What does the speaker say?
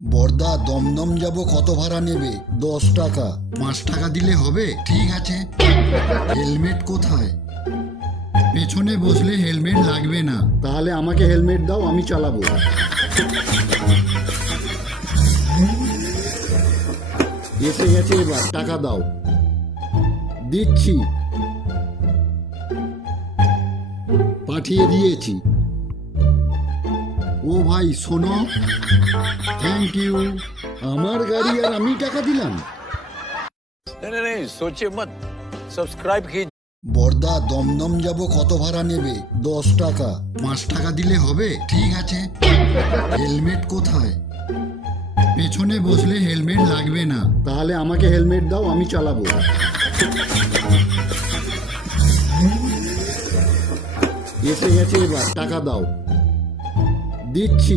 বর্দা দমদম যাব, কত ভাড়া নেবে? 10 টাকা। 5 টাকা দিলে হবে? ঠিক আছে। হেলমেট কোথায়? পেছনে বসলে হেলমেট লাগবে না। তাহলে আমাকে হেলমেট দাও, আমি চালাবো। এসে গেছে, এবার টাকা দাও। দিচ্ছি। পাঠিয়ে দিয়েছি। ও ভাই শোনো, থ্যাংক ইউ। আমার গাড়ি আর আমি টাকা দিলাম? नहीं नहीं नहीं सोचिए मत सब्सक्राइब कीजिए। বর্দা দমদম যাব, কত ভাড়া নেবে? 10 টাকা। 5 টাকা দিলে হবে? ঠিক আছে। হেলমেট কোথায়? পেছনে বসলে হেলমেট লাগবে না। তাহলে আমাকে হেলমেট দাও, আমি চালাবো। এসে গেছে, এবার টাকা দাও। দিচ্ছি।